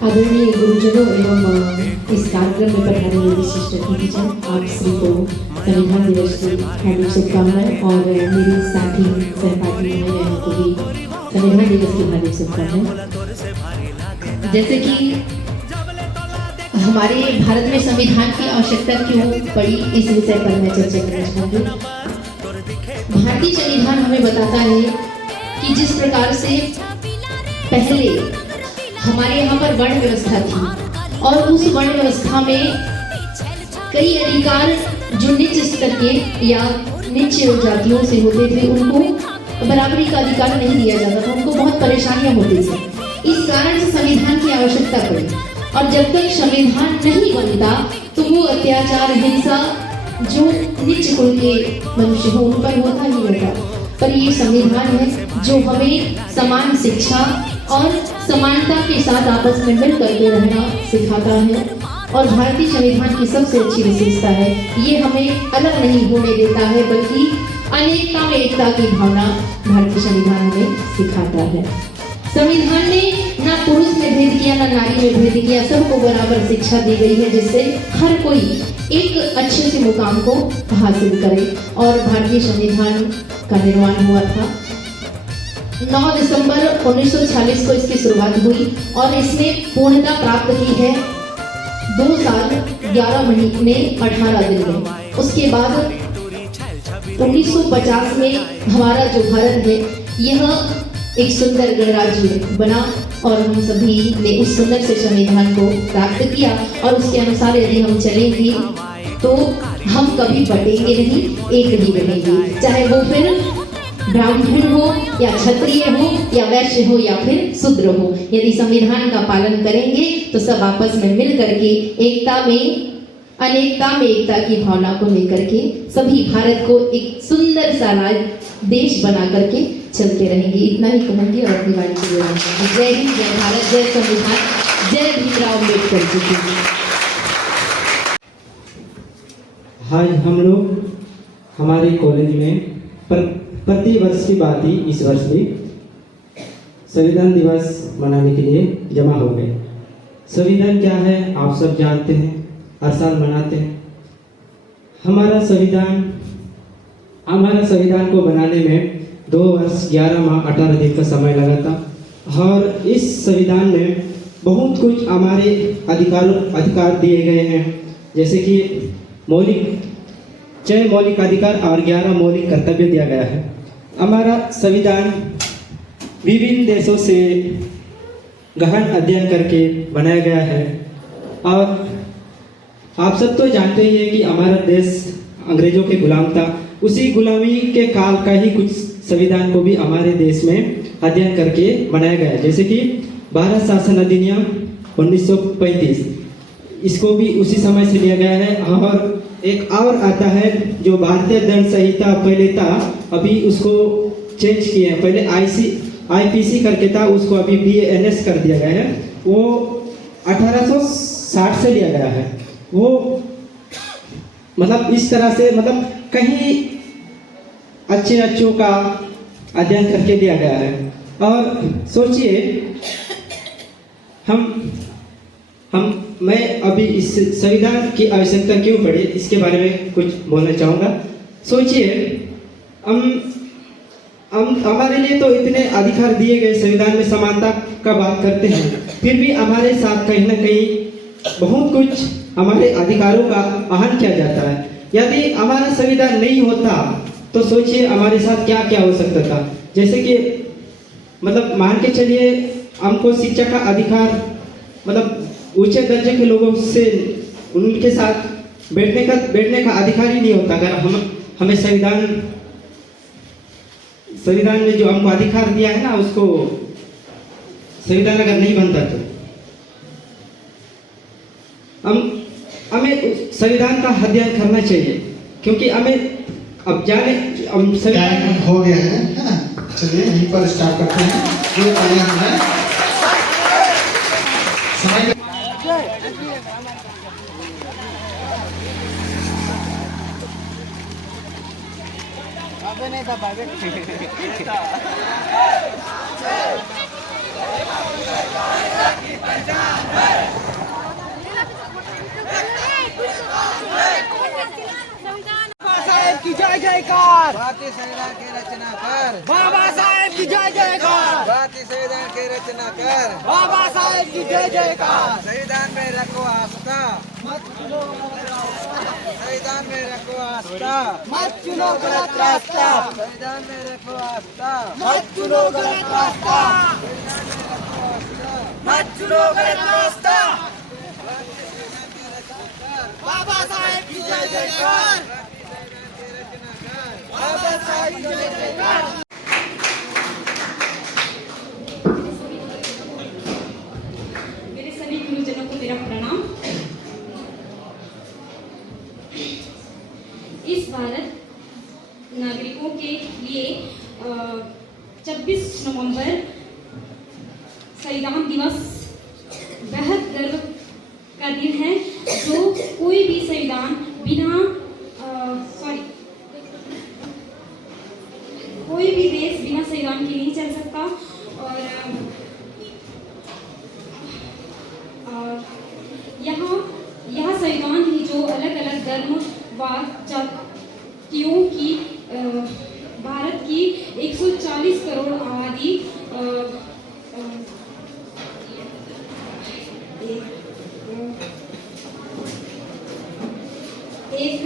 आदरणीय गुरुजनों एवं इस कार्यक्रम में पधारे हुए विशिष्ट अतिथिजन, आप सभी को संविधान दिवस की हार्दिक शुभकामनाएं और मेरे साथी सहपाठी भाई बहनों को भी संविधान दिवस की हार्दिक शुभकामनाएं। जैसे कि हमारे भारत में संविधान की आवश्यकता क्यों पड़ी, इस विषय पर मैं चर्चा करना चाहूँगी। भारतीय संविधान हमें बताता है कि जिस प्रकार से पहले हमारे यहाँ पर वर्ण व्यवस्था थी और उस वर्ण व्यवस्था में कई अधिकार जो निम्न स्तर के या नीचे जातियों से होते थे उनको बराबरी का अधिकार नहीं दिया जाता था, उनको बहुत परेशानियां होती थी। इस कारण से संविधान की आवश्यकता पड़ी और जब तक संविधान नहीं बनता तो वो अत्याचार हिंसा जो नीच कुल के मनुष्य हो उन पर होता ही होता। पर ये संविधान है जो हमें समान शिक्षा और समानता के साथ आपस में मिल करके रहना सिखाता है। और भारतीय संविधान की सबसे अच्छी विशेषता है ये हमें अलग नहीं होने देता है, बल्कि अनेकता में एकता की भावना भारतीय संविधान हमें सिखाता है। संविधान ने ना पुरुष में भेद किया ना नारी में भेद किया, सबको बराबर शिक्षा दी गई है जिससे हर कोई एक अच्छे से मुकाम को हासिल करे। और भारतीय संविधान का निर्माण हुआ था 9 दिसंबर 1946 को इसकी शुरुआत हुई और इसने पूर्णता प्राप्त की है 2 साल 11 महीने 18 दिन में। उसके बाद 1950 में हमारा जो भारत है यह एक सुंदर गणराज्य बना और हम सभी ने उस सुंदर से संविधान को प्राप्त किया और उसके अनुसार यदि हम चलेंगे तो हम कभी बटेंगे नहीं, एक ही बनेंगे, चाहे वो फिर ब्राह्मण हो या क्षत्रिय हो या वैश्य हो या फिर शूद्र हो। यदि संविधान का पालन करेंगे तो सब आपस में मिल करके एकता में अनेकता में एकता की भावना को लेकर के सभी भारत को एक सुंदर सा देश बना करके चलते रहेंगे। इतना ही कहूँगी और अपनी वाणी को बोलूँगी। जय हिंद, जय भारत, जय संविधान, जय भीमराव अम्बेडकर जी की। आज हम लोग हमारे कॉलेज में प्रति वर्ष की बात ही इस वर्ष भी संविधान दिवस मनाने के लिए जमा हो गए। संविधान क्या है आप सब जानते हैं, हर साल मनाते हैं। हमारा संविधान को बनाने में 2 वर्ष 11 माह 18 दिन का समय लगा था और इस संविधान में बहुत कुछ हमारे अधिकार दिए गए हैं, जैसे कि 6 मौलिक अधिकार और 11 मौलिक कर्तव्य दिया गया है। हमारा संविधान विभिन्न देशों से गहन अध्ययन करके बनाया गया है और आप सब तो जानते ही हैं कि हमारा देश अंग्रेजों के गुलाम था। उसी गुलामी के काल का ही कुछ संविधान को भी हमारे देश में अध्ययन करके बनाया गया है, जैसे कि भारत शासन अधिनियम 1935, इसको भी उसी समय से लिया गया है। और एक और आता है जो भारतीय दंड संहिता पहले था, अभी उसको चेंज किए हैं। पहले IPC करके था, उसको अभी BANS कर दिया गया है। वो 1860 से लिया गया है। वो मतलब इस तरह से मतलब कहीं अच्छों का अध्ययन करके दिया गया है। और सोचिए मैं अभी इस संविधान की आवश्यकता क्यों पड़ी इसके बारे में कुछ बोलना चाहूँगा। सोचिए हमारे लिए तो इतने अधिकार दिए गए, संविधान में समानता का बात करते हैं, फिर भी हमारे साथ कहीं ना कहीं बहुत कुछ हमारे अधिकारों का आहन किया जाता है। यदि हमारा संविधान नहीं होता तो सोचिए हमारे साथ क्या क्या हो सकता था। जैसे कि मतलब मान के चलिए हमको शिक्षा का अधिकार, मतलब ऊंचे दर्जे के लोगों से उनके साथ बैठने का अधिकार ही नहीं होता अगर हमें संविधान में जो हमको अधिकार दिया है ना, उसको संविधान अगर नहीं बनता तो हमें संविधान का अध्ययन करना चाहिए, क्योंकि हमें अब संविधान हो गया है ना। चलिए यहीं पर स्टार्ट करते हैं। जो पहले हमें समय नहीं था जयकार भारतीय संविधान के रचनाकार बाबा साहेब की जय जयकार भारतीय संविधान के रचनाकार बाबा साहेब की जय जयकार संविधान में रखो आस्था संविधान में रखो आस्था मत चुनो गलत रास्ता संविधान में रखो आस्था मत चुनो गलत रास्ता मत चुनो गलत रास्ता बाबा साहेब की जय जयकार बाबा साहेब की जय जयकार मेरे सभी गुरुजनों को मेरा प्रणाम। इस भारत नागरिकों के लिए 26 नवंबर संविधान दिवस बेहद गर्व का दिन है, जो कोई भी संविधान बिना कोई भी देश बिना संविधान के नहीं चल सकता। और यह संविधान ही जो अलग अलग धर्म व जातियों की भारत की 140 करोड़ आबादी एक